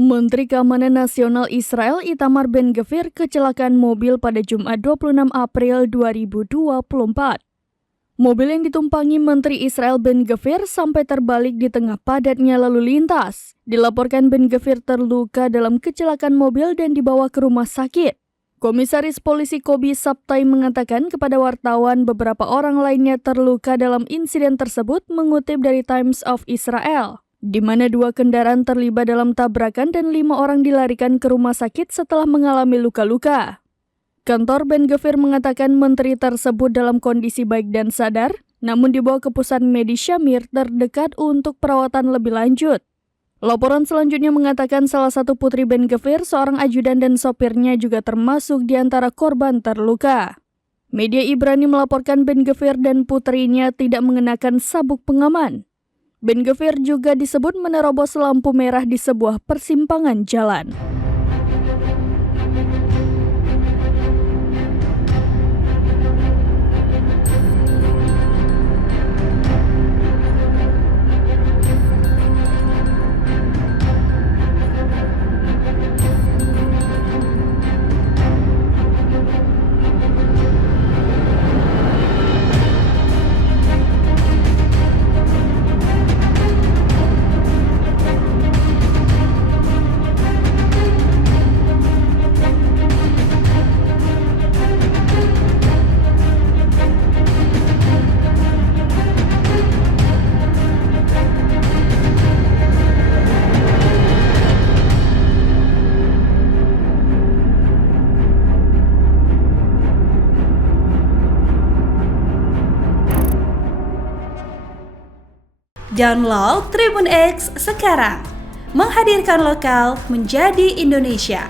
Menteri Keamanan Nasional Israel Itamar Ben-Gvir kecelakaan mobil pada Jumat 26 April 2024. Mobil yang ditumpangi Menteri Israel Ben-Gvir sampai terbalik di tengah padatnya lalu lintas. Dilaporkan Ben-Gvir terluka dalam kecelakaan mobil dan dibawa ke rumah sakit. Komisaris Polisi Kobi Sabtai mengatakan kepada wartawan beberapa orang lainnya terluka dalam insiden tersebut, mengutip dari Times of Israel, di mana 2 kendaraan terlibat dalam tabrakan dan 5 orang dilarikan ke rumah sakit setelah mengalami luka-luka. Kantor Ben-Gvir mengatakan menteri tersebut dalam kondisi baik dan sadar, namun dibawa ke pusat medis Shamir terdekat untuk perawatan lebih lanjut. Laporan selanjutnya mengatakan salah satu putri Ben-Gvir, seorang ajudan dan sopirnya juga termasuk di antara korban terluka. Media Ibrani melaporkan Ben-Gvir dan putrinya tidak mengenakan sabuk pengaman. Ben-Gvir juga disebut menerobos lampu merah di sebuah persimpangan jalan. Download Tribun X sekarang, menghadirkan lokal menjadi Indonesia.